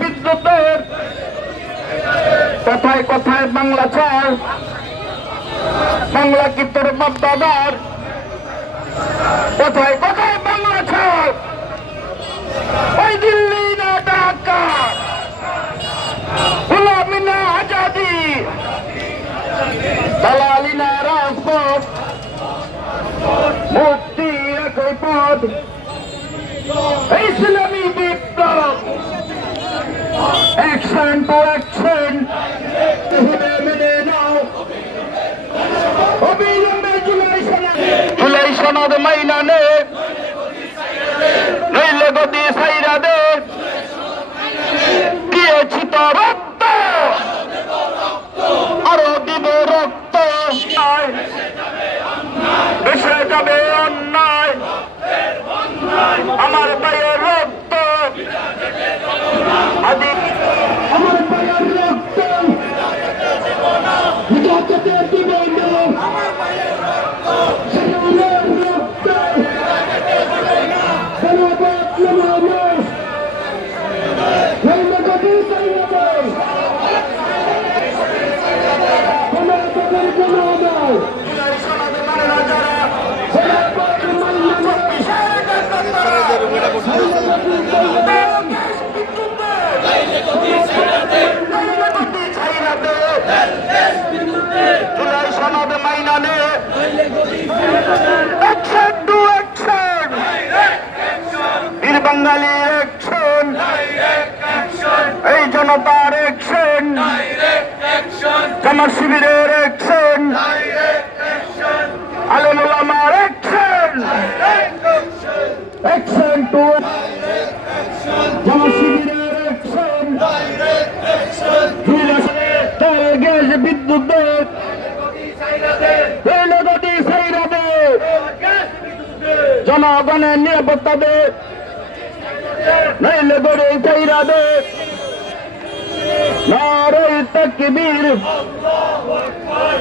বিদ্যুতের কথায় কথায় বাংলা ছাড়, বাংলা কি তোর বাপ দাদার? কথায় কথায় বাংলা ছাড়, ওই দিল্লি না ঢাকা, গোলামি না আজাদি, দালালি না রাজপথ, মুক্তি একই পথ, ইসলামী বিপ্লব, অ্যাকশন টু অ্যাকশন, মেনে নাও অবিলম্বে জুলাই সনদ মাইনা নে, নইলে গদি সাইরা দে, দিয়েছি তো রক্ত আরো দিব রক্ত, দেশে যাবে অন্যায় আমার ভাইয়ের রক্ত, আদি আমার ভাইয়ের রক্ত দিব আমার ভাইয়ের রক্ত, জুলাই সনদ মাইনা নে, অ্যাকশন টু অ্যাকশন, বীর বাঙালি অ্যাকশন, এই জনতার অ্যাকশন, জামাত শিবিরের অ্যাকশন, আলেম ওলামার অ্যাকশন, অ্যাকশন টু জামাত শিবিরের অ্যাকশন, তেল গ্যাস বিদ্যুৎ জনগণের নিরাপত্তা দে, নইলে গড়ে চাইরা দে, নারে তাকবীর,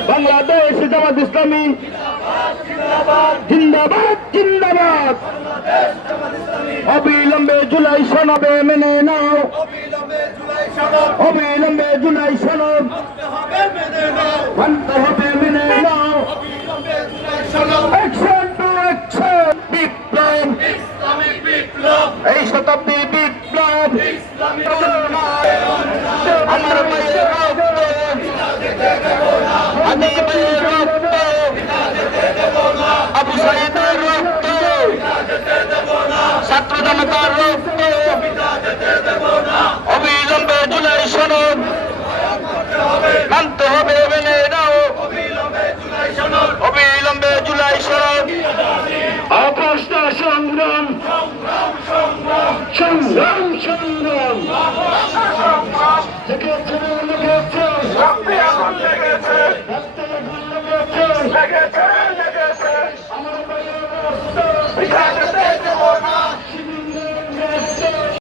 বাংলাদেশ জামাত ইসলামী জিন্দাবাদ জিন্দাবাদ, অবিলম্বে জুলাই সনদে মেনে নাও, অবিলম্বে জুলাই সনদ মানতে হবে মেনে নাও, অ্যাকশন টু অ্যাকশন, বিপ্লব ইসলামিক বিপ্লব, এই শতাব্দীর বিপ্লব, আমার ভাইয়ের রক্ত, আদি ভাইয়ের রক্ত, আবু সাইদের রক্ত, ছাত্র জনতার রক্ত, অবিলম্বে জুলাই সনদ মানতে হবে মেনে নাও, অবিলম্বে জুলাই সনদ, অপরাস্ত সংগ্রাম সংগ্রাম সংগ্রাম